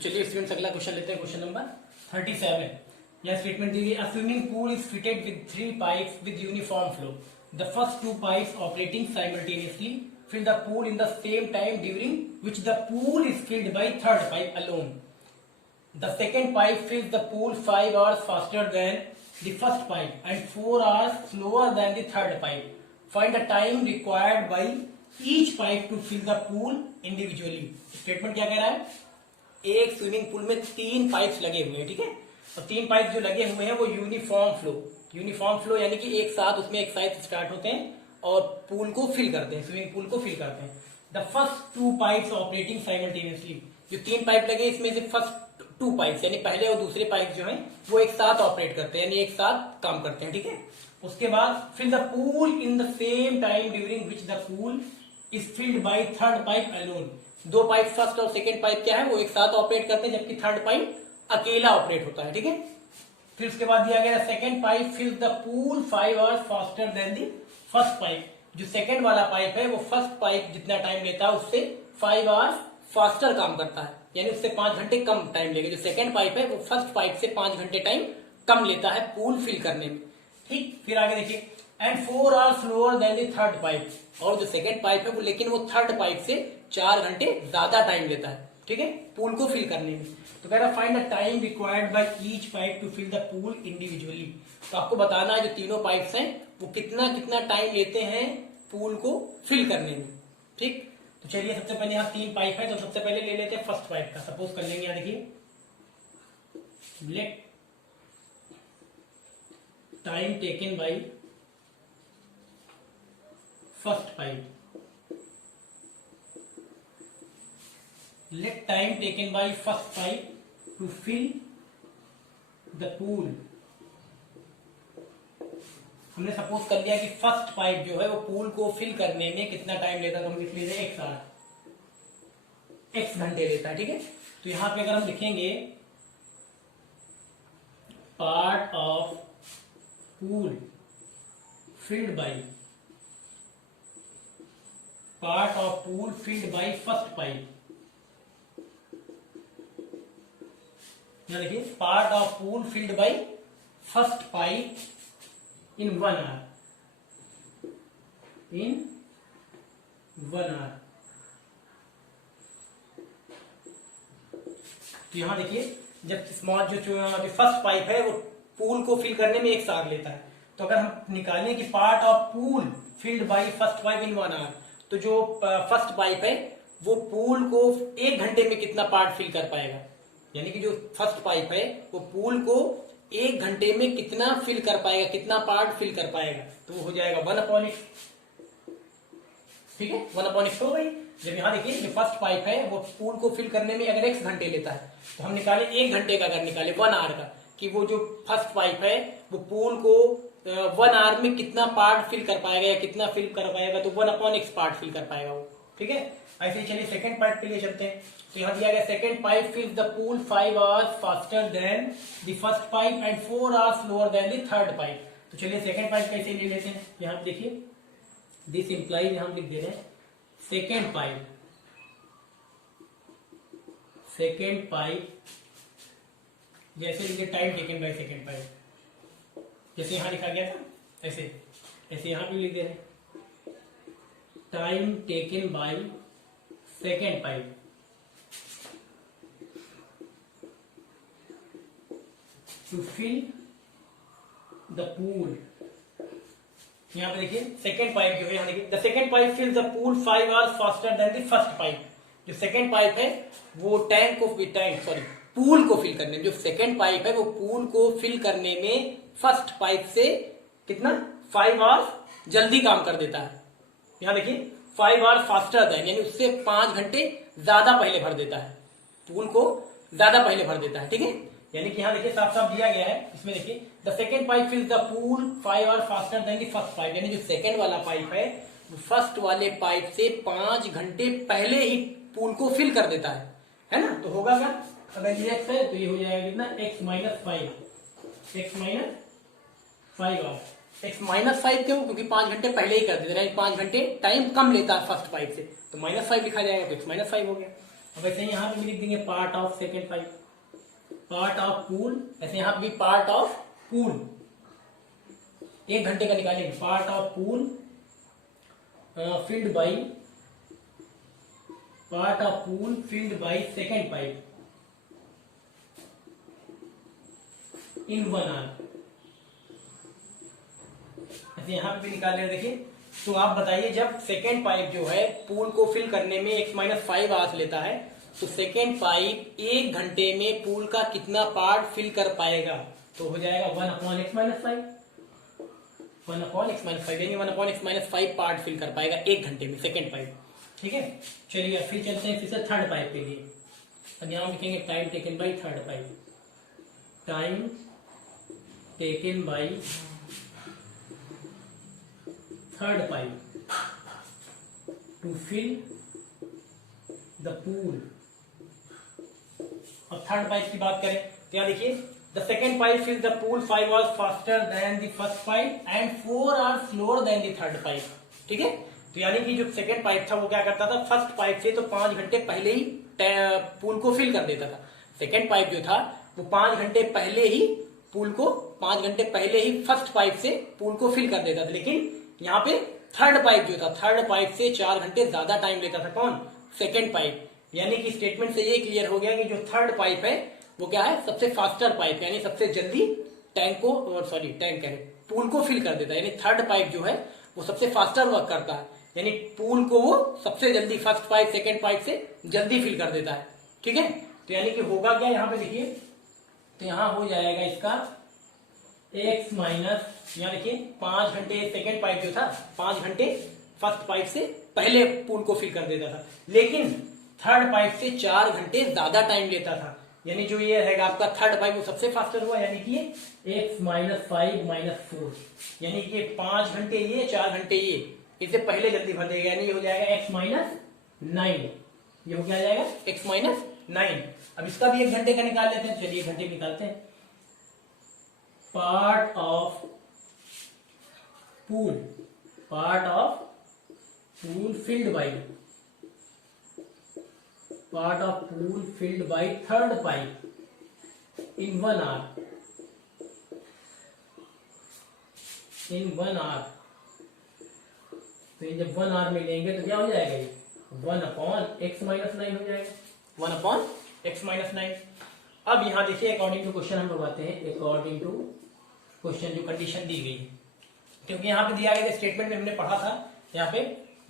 चलिए स्टूडेंट्स अगला क्वेश्चन लेते हैं, क्वेश्चन नंबर 37। यह स्टेटमेंट दी गई, a swimming pool is fitted with 3 pipes with uniform flow. The first 2 pipes operating simultaneously fill the pool in the same time during which the pool is filled by third pipe alone. The second pipe fills the pool 5 hours faster than the first pipe and 4 hours slower than the third pipe. Find the time required by each pipe to fill the pool individually. Statement क्या कह रहा है? एक swimming pool में 3 pipes लगे हुए हैं, ठीक है, और 3 पाइप जो लगे हुए हैं वो यूनिफॉर्म फ्लो यानी कि एक साथ उसमें एक साइड स्टार्ट होते हैं और पूल को फिल करते हैं, स्विमिंग पूल को फिल करते हैं। The first 2 pipes operating simultaneously, जो 3 पाइप लगे इसमें से फर्स्ट 2 पाइप्स यानी पहले और दूसरे पाइप जो हैं वो एक साथ ऑपरेट करते हैं, यानी एक साथ काम करते हैं, ठीक है। उसके बाद fill the pool in the same time during which the pool is filled by third pipe alone. 2 pipe first और सेकेंड पाइप क्या है वो एक साथ ऑपरेट करते हैं, जबकि थर्ड पाइप अकेला ऑपरेट होता है, ठीक है। फिर उसके बाद दिया गया second pipe fills the pool 5 hours faster than the first pipe. जो सेकेंड वाला पाइप है वो फर्स्ट पाइप जितना टाइम लेता है उससे 5 आवर्स फास्टर काम करता है, यानी उससे 5 घंटे कम टाइम लेगा। जो सेकेंड पाइप है वो फर्स्ट पाइप से 5 घंटे टाइम कम लेता है पूल फिल करने में, ठीक। फिर आगे देखिए, and 4 hours slower than the third pipe, और जो सेकेंड पाइप है वो लेकिन वो थर्ड पाइप से 4 घंटे ज्यादा टाइम लेता है, ठीक है, पूल को फिल करने में। तो कह रहा find the time required by each pipe to fill the pool individually. तो आपको बताना है जो तीनों पाइप्स हैं वो कितना कितना टाइम लेते हैं पूल को फिल करने में, ठीक। तो चलिए सबसे पहले यहाँ 3 पाइप है, तो सबसे पहले ले लेते हैं फर्स्ट पाइप का। सपोज कर लेंगे, यहाँ देखिए, let time taken by first pipe, let time taken by first pipe to fill the pool। हमने सपोज कर लिया कि फर्स्ट पाइप जो है वो पूल को फिल करने में कितना टाइम लेता है, तो हम लिख लीजिए x घंटे लेता है, ठीक है। तो यहां पे अगर हम लिखेंगे part of pool filled by first pipe, देखिए part of pool filled by first pipe in 1 hour, तो यहां देखिए जब स्मॉल जो फर्स्ट पाइप है वो पूल को फिल करने में 1 आवर लेता है, तो अगर हम निकालें कि part of pool filled by first pipe in 1 hour, तो जो फर्स्ट पाइप है वो पूल को 1 घंटे में कितना पार्ट फिल कर पाएगा, यानी कि जो फर्स्ट पाइप है वो पूल को 1 घंटे में कितना फिल कर पाएगा, कितना पार्ट फिल कर पाएगा, तो वो हो जाएगा 1/x, ठीक है, 1/x हो गई। जब यहाँ देखिए जो फर्स्ट पाइप है वो पूल को फिल करने में अगर x घंटे लेता है, तो हम निकाले 1 घंटे का, अगर निकाले 1 आवर का, कि वो जो फर्स्ट पाइप है वो पूल को 1 आवर में कितना पार्ट फिल कर पाएगा या कितना फिल कर पाएगा, तो 1/x पार्ट फिल कर पाएगा वो, ठीक है। ऐसे ही चलिए सेकेंड पाइप के लिए चलते हैं। तो यहाँ दिया गया second pipe fills the pool 5 hours faster than the first pipe and 4 hours slower than the third pipe. तो चलिए सेकेंड पाइप कैसे ले लेते हैं, यहाँ देखिए दिस इंप्लाइज, हम लिख दे रहे हैं सेकेंड पाइप जैसे लिखे time taken by second pipe, जैसे यहाँ लिखा गया था ऐसे यहाँ भी लिख दे रहे हैं time taken by second pipe to fill the pool. यहाँ पे देखिए सेकेंड पाइप जो है, यहाँ देखिए the second pipe fills the pool 5 hours faster than the first pipe. जो सेकेंड पाइप है वो पूल को फिल करने में, जो सेकेंड पाइप है वो पूल को फिल करने में फर्स्ट पाइप से कितना 5 आवर्स जल्दी काम कर देता है। यहाँ देखिए 5 आवर्स फास्टर देन, यानी उससे 5 घंटे ज्यादा पहले भर देता है, पूल को ज्यादा पहले भर देता है, ठीक है। यानी कि यहाँ देखिए साफ साफ दिया गया है, इसमें देखिए the second pipe fills the pool 5 hours faster than the first pipe, यानी जो सेकेंड वाला पाइप है वो फर्स्ट वाले पाइप से 5 घंटे पहले ही पूल को फिल कर देता है ना। तो होगा क्या, अगर ये x है तो ये हो जाएगा कितना x - 5 x - 5 क्यों, क्योंकि 5 घंटे पहले ही कर देता है, 5 घंटे टाइम कम लेता है फर्स्ट पाइप से, तो -5 लिखा जाएगा, तो x - 5 हो गया। अब वैसे यहाँ पे भी लिख देंगे part of second pipe, part of pool, वैसे यहाँ पे भी पार्ट ऑफ पूल 1 घंटे का निकालेंगे, part of pool filled by, part of pool filled by second pipe in 1 hour। ऐसे यहाँ पे भी निकाल रहे देखिए। तो आप बताइए जब सेकेंड पाइप जो है पूल को फिल करने में x-5 आवर्स लेता है, तो सेकेंड पाइप 1 घंटे में पूल का कितना पार्ट फिल कर पाएगा? तो हो जाएगा 1/x-5, 1/x-5 यानी 1/x-5 पार्ट फिल कर पाएगा 1 घंटे में सेकेंड पाइप। ठीक है, चलिए फिर चलते हैं फिर से थर्ड पाइप के लिए। अब यहां लिखेंगे time taken by third pipe, time taken by third pipe to fill the pool. अब थर्ड पाइप की बात करें तो यहां देखिए, the second pipe fill the pool 5 hours faster than the first pipe and 4 hours slower than the third pipe. ठीक है, तो यानी कि जो सेकेंड पाइप था वो क्या करता था, फर्स्ट पाइप से तो 5 घंटे पहले ही पूल को फिल कर देता था। सेकेंड पाइप जो था वो 5 घंटे पहले ही पूल को 5 घंटे पहले ही फर्स्ट पाइप से पूल को फिल कर देता था। लेकिन यहाँ पे थर्ड पाइप जो था, थर्ड पाइप से 4 घंटे ज्यादा टाइम लेता था। कौन? Second pipe. यानी कि स्टेटमेंट से ये क्लियर हो गया कि जो थर्ड पाइप है वो क्या है, सबसे फास्टर पाइप, यानी सबसे जल्दी टैंक को टैंक कह रहे पूल को फिल कर देता है। यानी थर्ड पाइप जो है वो सबसे फास्टर वर्क करता है, यानी पूल को वो सबसे जल्दी फर्स्ट पाइप सेकेंड पाइप से जल्दी फिल कर देता है। ठीक है, तो यानी कि होगा क्या यहाँ पे देखिए, तो यहाँ हो जाएगा इसका x माइनस, यहाँ देखिए 5 घंटे सेकेंड पाइप जो था 5 घंटे फर्स्ट पाइप से पहले पूल को फिल कर देता था, लेकिन थर्ड पाइप से 4 घंटे ज्यादा टाइम लेता था। यानी जो ये रहेगा आपका थर्ड पाइप वो सबसे फास्टर हुआ, यानी कि ये x -5 - 4, यानी कि 5 घंटे ये 4 घंटे ये, इससे पहले जल्दी भर देगा। यानी ये हो जाएगा x -9, ये हो क्या जाएगा x -9। अब इसका भी 1 घंटे का निकाल लेते हैं, चलिए 1 घंटे निकालते हैं। Part of pool, part of pool field by, part of pool field by third pipe in 1 hour, in 1 hour। तो ये जब 1 hour में लेंगे तो क्या हो जाएगा, ये 1/x-9 हो जाएगा, 1/x-9। अब यहां देखिए अकॉर्डिंग टू क्वेश्चन हम लगवाते हैं, अकॉर्डिंग टू क्वेश्चन जो कंडीशन दी गई है, क्योंकि यहाँ पे दिया गया स्टेटमेंट में हमने पढ़ा था यहाँ पे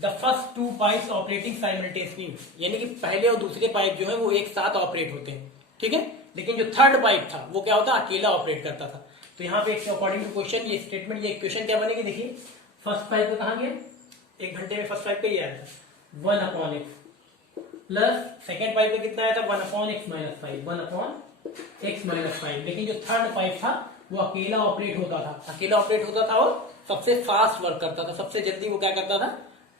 the first 2 pipes operating simultaneously, यानी कि पहले और दूसरे पाइप जो है वो एक साथ ऑपरेट होते हैं। ठीक है, लेकिन जो थर्ड पाइप था वो क्या होता, अकेला ऑपरेट करता था। तो यहाँ पे अकॉर्डिंग टू क्वेश्चन ये स्टेटमेंट, ये इक्वेशन क्या बनेगी, देखिए फर्स्ट पाइप कहाँ गया, 1 घंटे में फर्स्ट पाइप का ही आया था 1/x प्लस सेकेंड पाइप में कितना आया था 1/x-5, 1/x-5। लेकिन जो थर्ड पाइप था वो अकेला ऑपरेट होता था, अकेला ऑपरेट होता था और सबसे फास्ट वर्क करता था, सबसे जल्दी वो क्या करता था,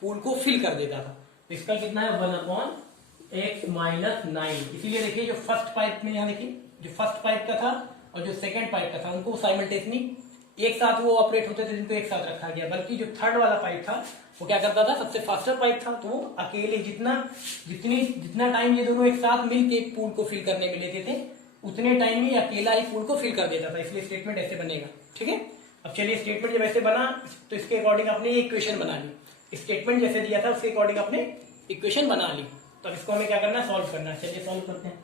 पूल को फिल कर देता था। तो इसका कितना है 1/x-9। इसीलिए देखिए जो फर्स्ट पाइप में, यहाँ देखिए जो फर्स्ट पाइप का था और जो सेकेंड पाइप का था उनको साइमल्टेनियसली एक साथ वो ऑपरेट होते थे, जिनको एक साथ रखा गया। बल्कि जो थर्ड वाला पाइप था वो क्या करता था, सबसे फास्टर पाइप था, तो वो अकेले जितना टाइम ये दोनों एक साथ मिलके पूल को फिल करने में लेते थे उतने टाइम में अकेला ही पूल को फिल कर देता था। इसलिए स्टेटमेंट ऐसे बनेगा। ठीक है, अब चलिए स्टेटमेंट जब ऐसे बना तो इसके अकॉर्डिंग आपने इक्वेशन बना ली, स्टेटमेंट जैसे दिया था उसके अकॉर्डिंग आपने इक्वेशन बना ली। तो अब इसको हमें क्या करना है, सॉल्व करना है। चलिए सॉल्व करते हैं।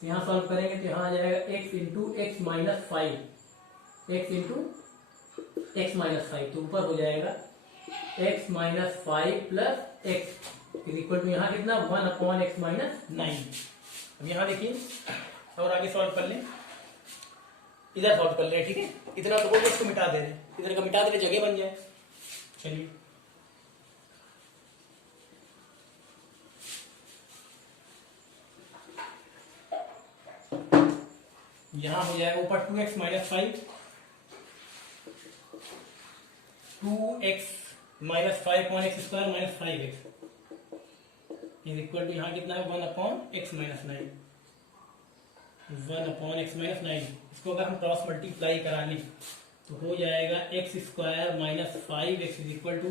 तो यहाँ सॉल्व करेंगे तो यहाँ आ जाएगा x × x - 5, x × x - 5, तो ऊपर हो जाएगा x - 5 + x इक्वल टू यहाँ कितना 1/x-9। अब यहाँ देखिए और आगे सॉल्व कर लें, इधर सॉल्व कर ले। ठीक है, इतना तो इसको मिटा दे रहे, इधर का मिटा दे रहे, जगह बन जाए। चलिए यहां हो जाएगा ऊपर 2x - 5, 2x - 5 - x² -5x is equal to यहाँ कितना है 1/x-9, 1/x-9। इसको अगर हम क्रॉस मल्टीप्लाई करा लें तो हो जाएगा x² - 5x is equal to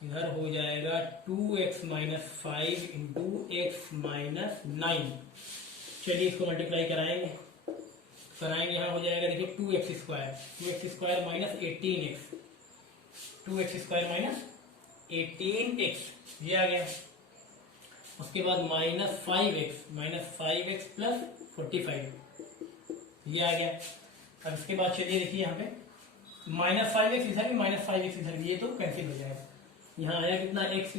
इधर हो जाएगा 2x minus 5 into x minus 9। चलिए इसको मल्टीप्लाई कराएंगे, यहाँ हो जाएगा देखिए 2x² minus 18x, 2x² minus 18x ये आ गया। उसके बाद माइनस 5x प्लस 45 ये आ गया। अब इसके बाद चलिए देखिए यहाँ पे -5x इधर भी -5x इधर भी, ये तो कैंसिल हो जाएगा। यहाँ आया कितना x²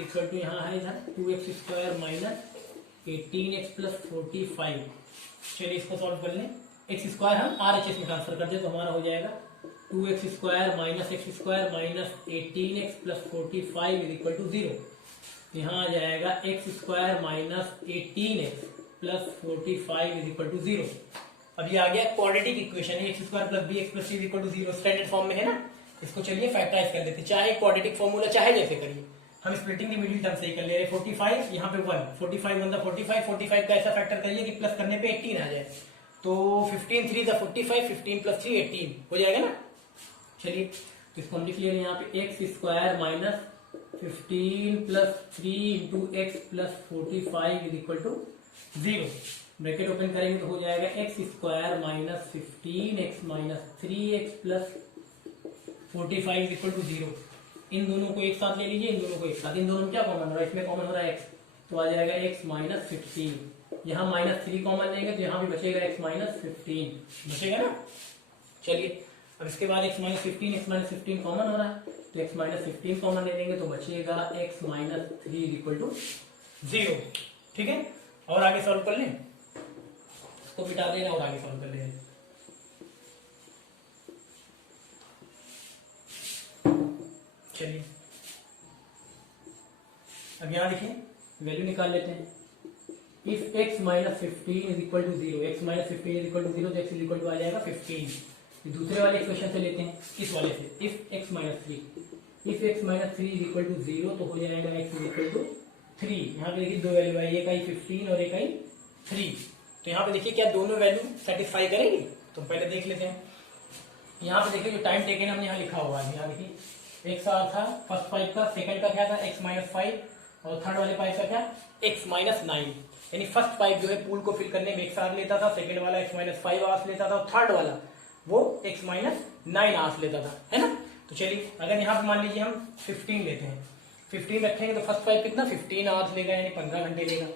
इक्वल टू यहाँ है इधर 2x² माइनस 18x प्लस 45। चलिए इसको सॉल्व कर लें। x² हम RHS में ट्रांसफर कर दे तो हमारा हो जाएगा 2x² minus x² minus 18x plus 45 is equal to 0। यहाँ आ जाएगा x² minus 18x plus 45 is equal to 0। अब ये आ गया क्वाड्रेटिक इक्वेशन है, x² plus bx plus c is equal to 0 standard form में है ना। इसको चलिए फैक्टराइज कर देते, चाहे क्वाड्रेटिक फॉर्मूला चाहे जैसे करिए, हम स्प्लिटिंग की मिडिल टर्म से ही कर ले रहे। 45 यहाँ पे 1, 45 1 45 का ऐसा फैक्टर करिए कि प्लस करने पे 18 आ जाए, तो 15 3 45, 15 प्लस 3 18 हो जाएगा ना। चलिए तो इसको हम लिख ले रहे हैं यहाँ पे x² minus 15 plus 3 into x plus 45 is equal to 0। Bracket open करेंगे तो हो जाएगा x² minus 15x minus 3x plus 45 is equal to 0। इन दोनों को एक साथ ले लीजिए, इन दोनों को एक साथ, इन दोनों में क्या कॉमन हो रहा है, इसमें कॉमन हो रहा है x, तो आ जाएगा x माइनस 15। यहाँ -3 कॉमन लेंगे तो यहाँ भी बचेगा x माइनस 15 बचेगा ना। चलिए अब इसके बाद x माइनस 15 कॉमन हो रहा है तो x माइनस 15 कॉमन ले लेंगे तो बचेगा x minus 3 is equal to 0। ठीक है, और आगे सॉल्व कर लें, इसको मिटा देना और आगे सॉल्व कर लें। चलिए अब यहां देखिए वैल्यू निकाल लेते हैं। If x minus 15 is equal to 0, x minus 15 is equal to 0 तो x इज इक्वल टू आ जाएगा 15। दूसरे वाले इक्वेशन से लेते हैं, इस वाले से, if x minus 3 is equal to 0 तो हो जाएगा x इज इक्वल टू 3। यहाँ पे देखिए दो वैल्यू आई, एक आई 15 और एक आई 3, तो यहाँ पे देखिए क्या दोनों वैल्यू सेटिस्फाई करेगी, तो पहले देख लेते हैं। यहाँ पे देखिए जो टाइम टेकन हमने यहाँ लिखा हुआ है, यहाँ देखिए एक साल था फर्स्ट पाइप का, सेकंड का क्या था x माइनस 5 और थर्ड वाले पाइप का क्या x माइनस 9। यानी फर्स्ट पाइप जो है पूल को फिल करने में 1 आवर्स लेता था, सेकंड वाला x माइनस 5 आवर्स लेता था और थर्ड वाला वो x माइनस 9 आवर्स लेता था, है ना। तो चलिए अगर यहाँ पे मान लीजिए हम 15 लेते हैं, 15 रखेंगे तो फर्स्ट पाइप कितना 15 आवर्स लेगा, यानी 15 घंटे लेगा।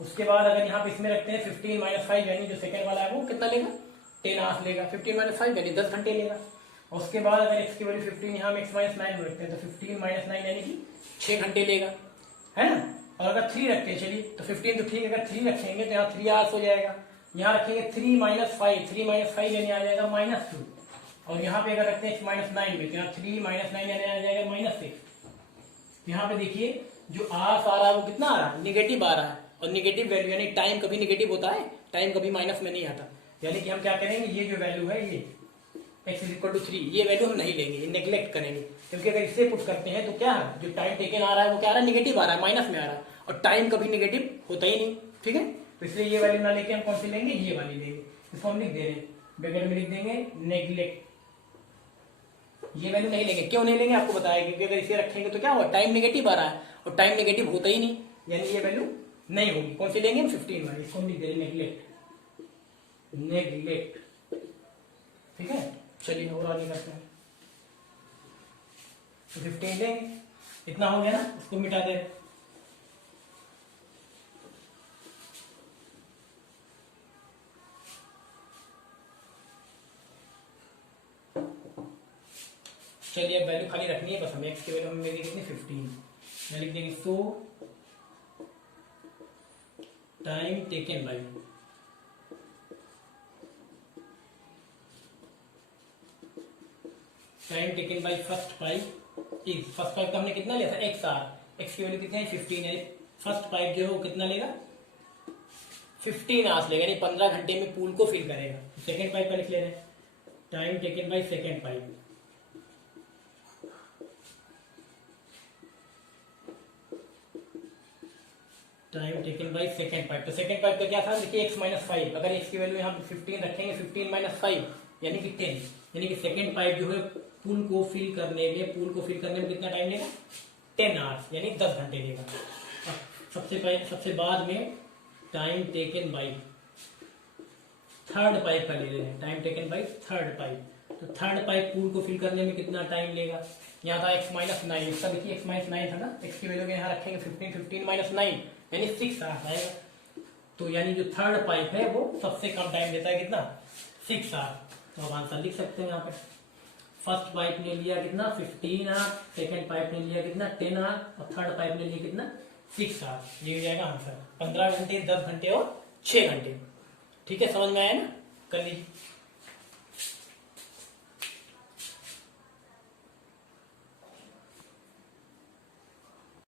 उसके बाद अगर यहाँ पे इसमें रखते हैं 15 माइनस 5 यानी जो सेकंड वाला है वो कितना लेगा 10 आवर्स लेगा, 15 माइनस 5 यानी 10 घंटे लेगा। और उसके बाद अगर x की वैल्यू 15 यहाँ में x माइनस 9 रखते हैं तो 15 माइनस 9 यानी कि 6 घंटे लेगा, है ना। और अगर 3 रखते हैं, चलिए तो 15 तो ठीक है, अगर 3 रखेंगे तो यहाँ 3 आवर्स हो जाएगा। यहाँ रखेंगे 3 माइनस 5 यानी आ जाएगा -2। और यहाँ पे अगर रखते हैं x माइनस 9 में तो यहाँ 3 माइनस 9 यानी आ जाएगा -6। यहाँ पे देखिए जो आर्स आ रहा है वो कितना आ रहा है, निगेटिव आ रहा है। और निगेटिव वैल्यू यानी टाइम कभी निगेटिव होता है, टाइम कभी माइनस में नहीं आता। यानी कि हम क्या करेंगे, ये जो वैल्यू है ये x इज इक्वल टू 3, ये वैल्यू हम नहीं लेंगे, ये नेग्लेक्ट करेंगे। क्योंकि अगर इससे पुट करते हैं तो क्या है, जो टाइम टेकन आ रहा है वो क्या आ रहा है, निगेटिव आ रहा है, माइनस में आ रहा है, और टाइम कभी निगेटिव होता ही नहीं। ठीक है, तो इसलिए ये वैल्यू ना लेके हम कौन सी लेंगे, ये वाली लेंगे। इसको हम लिख दे रहे हैं, ब्रैकेट में लिख देंगे नेग्लेक्ट, ये वैल्यू नहीं लेंगे। क्यों नहीं लेंगे आपको बताया, क्योंकि अगर इसे रखेंगे तो क्या हुआ, टाइम नेगेटिव आ रहा है और टाइम नेगेटिव होता ही नहीं, यानी ये वैल्यू नहीं होगी। कौन सी लेंगे, 15 वाली, इसको हम लिख दे रहे नेग्लेक्ट। ठीक है, चलिए और आगे करते हैं। तो 15 लेंगे, इतना हो गया ना, इसको मिटा दे। चलिए अब वैल्यू खाली रखनी है बस हमें, x की वैल्यू हमें मिली कितनी 15। मैं लिख देंगे सो time taken by first pipe is, first pipe का हमने कितना लिया था x आर, x की वैल्यू कितनी है 15 है। फर्स्ट पाइप जो है वो कितना लेगा 15 आवर्स लेगा, यानी 15 घंटे में पूल को फिल करेगा। सेकेंड पाइप का लिख ले रहे हैं, time taken by second pipe, time taken by second pipe. तो सेकेंड पाइप का क्या था, देखिए x माइनस 5, अगर x की वैल्यू यहाँ 15 रखेंगे 15 माइनस 5 यानी कि 10, यानी कि सेकेंड पाइप जो है पूल को फिल करने में कितना टाइम लेगा? 10 आवर्स, यानी 10 घंटे लेगा। सबसे बाद में time taken by third pipe का ले रहे हैं, time taken by third pipe. तो थर्ड पाइप पूल को फिल करने में कितना टाइम लेगा? यहाँ था x माइनस 9, इसका देखिए x माइनस 9 था ना, x की वैल्यू यहाँ रखेंगे 15 माइनस 9 यानी 6 आएगा। तो यानी जो थर्ड पाइप है वो सबसे कम टाइम लेता है, कितना? 6 आवर्स। तो अब आंसर लिख सकते हैं यहाँ पे। फर्स्ट पाइप ने लिया कितना? 15 आवर्स, सेकेंड पाइप ने लिया कितना? 10 आवर्स, और थर्ड पाइप ने लिया कितना? 6 आवर्स। ये हो जाएगा आंसर। 15 घंटे, 10 घंटे और 6 घंटे। ठीक है, समझ में आया ना? कर लीजिए।